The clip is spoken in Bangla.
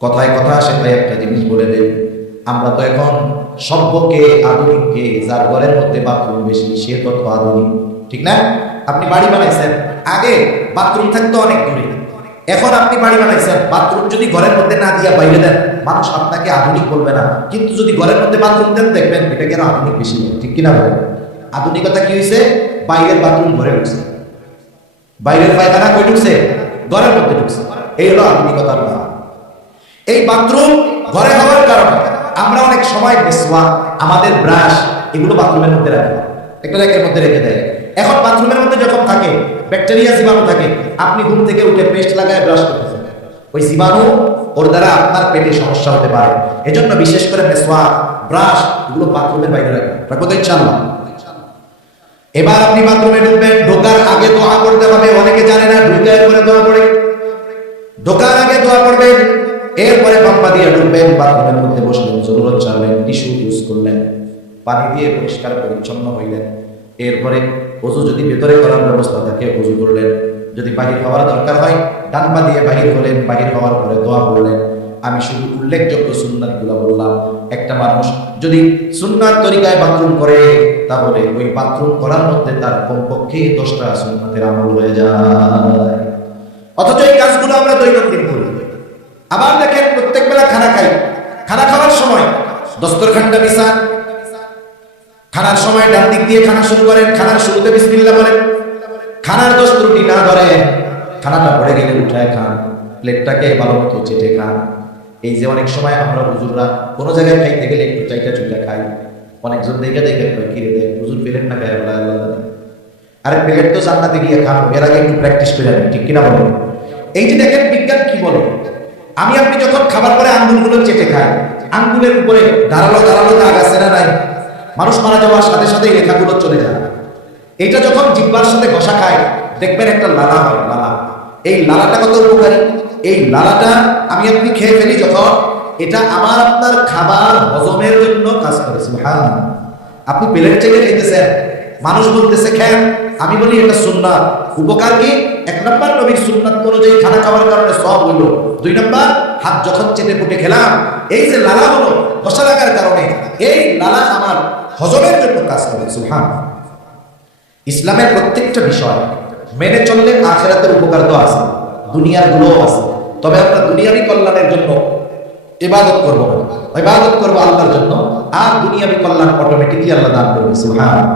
কথায় কথা আসে তাই একটা জিনিস বলে দেই, আমরা তো এখন সভ্যকে আধুনিককে, যার ঘরের মধ্যে বাথরুম বেশি সে তত আধুনিক, ঠিক না? আপনি বাড়ি বানাইছেন, আগে বাথরুম থাকতো অনেক দূরে, এখন আপনি বাড়ি বানাইছেন, বাথরুম যদি ঘরের মধ্যে না দিয়া বাইরে দেন মানুষ আপনাকে আধুনিক বলবে না, কিন্তু যদি ঘরের মধ্যে বাথরুম দেন দেখবেন এটা কেন আধুনিক বেশি, ঠিক কিনা বলেন? আধুনিকতা কি হয়েছে? বাইরের বাথরুম ঘরে ঢুকছে, বাইরের পায়খানা কই ঢুকছে? ঘরের মধ্যে ঢুকছে। এই হলো আধুনিকতার নাম। এই বাথরুম ঘরে হওয়ার কারণে আমরা অনেক সময় মেসওয়াক, আমাদের ব্রাশ এগুলো বাথরুমের মধ্যে রাখি, একটা র্যাকের মধ্যে রেখে দেয়। এখন বাথরুমের মধ্যে যখন থাকে ব্যাকটেরিয়া, জীবাণু থাকে, আপনি ঘুম থেকে উঠে পেস্ট লাগায় ব্রাশ করতেছেন, ওই জীবাণু ওর দ্বারা আপনার পেটে সমস্যা হতে পারে। এজন্য বিশেষ করে মেসওয়াক, ব্রাশ এগুলো বাথরুমের বাইরে রাখবেন, রাখবো তো ইনশাআল্লাহ। এবার আপনি বাথরুমে ঢুকবেন, ঢোকার আগে দোয়া করতে হবে। অনেকে জানে না, ঢুকার পরে দোয়া পড়ে। ঢোকার আগে দোয়া পড়বেন, এরপরে পাম্পা দিয়ে ঢুকবেন, বাথরুমের মধ্যে বসলেন, জরুরত ছাড়লেন, টিস্যু ইউজ করলেন, পানি দিয়ে পরিষ্কার পরিচ্ছন্ন হইলেন। এরপরে ওযু যদি ভেতরে করার ব্যবস্থা থাকে ওযু করলেন, যদি বাহির হওয়ার দরকার হয় ডান পা দিয়ে বাহির হলেন, বাহির হওয়ার পরে দোয়া করলেন। আমি শুধু উল্লেখযোগ্য সুন্নাতগুলো বললাম। একটা মানুষ যদি সুন্নাত তরিকায় বাথরুম করে তাহলে ওই বাথরুম করার মধ্যে তার কমপক্ষে 10টা সুন্নাতের আমল হয়ে যায়। অথচ এই কাজগুলো আমরা দৈনন্দিন করি। আবার দেখেন, প্রত্যেক বেলা খানা খাই, খানা খাওয়ার সময় দস্তরখানটা বিছান, খানার সময় ডান দিক দিয়ে খানা শুরু করেন, খানার শুরুতে বিসমিল্লাহ বলেন, খানার দোষ ত্রুটি না ধরেন, খানাটা পড়ে গেলে উঠায় খান, প্লেটটাকে ভালো মতো চেটে খান। এই যে অনেক সময় আমরা হুজুররা কোনো জায়গায় খাইতে গেলে একটু চাইটা চুইটা খাই, অনেকজন দেখে দেখে কিনে দেয় হুজুর প্লেট না খায়, আরে প্লেট তো জান্নাতে গিয়ে খান, এর আগে একটু প্র্যাকটিস করে যাবেন, ঠিক কিনা বলেন? এই যে দেখেন বিজ্ঞান কি বলে, আমি আপনি যখন খাবার পরে আঙ্গুলগুলো চেটে খাই, আঙ্গুলের উপরে ধারালো ধারালো দাগ আছে না নাই? মানুষ মারা যাওয়ার সাথে সাথে এই রেখাগুলো চলে যায়। এইটা যখন জিহ্বার সাথে ঘষা খায় দেখবেন একটা লালা হয়, লালা। এই লালাটা কত উপকারী! এই লালাটা আমি আপনি খেয়ে ফেলি যখন, এটা আমার আপনার খাবার হজমের জন্য কাজ করে। সুবহানাল্লাহ। আপনি প্লেট চেটে খাইতেছেন, মানুষ বলতেছে খেন, আমি বলি এটা সুন্নাত। উপকার কি? 1 নাম্বার নবীর সুন্নাত অনুযায়ী খানা খাওয়ার কারণে সওয়াব হইল। 2 নাম্বার, হাত যখন চেটে পুটে খেলাম, এই যে লালা হলো ঘষা লাগার কারণে, এই লালা আমার হজমের জন্য কাজ করে। সুবহানাল্লাহ। ইসলামের প্রত্যেকটা বিষয় মেনে চললে আখিরাতের উপকার তো আছে, দুনিয়ার গুলোও আছে। তবে আমরা দুনিয়াবি কল্যাণের জন্য ইবাদত করব, ইবাদত করব আল্লাহর জন্য, আর দুনিয়াবি কল্যাণ অটোমেটিকলি আল্লাহ দান করবে। সুবহানাল্লাহ।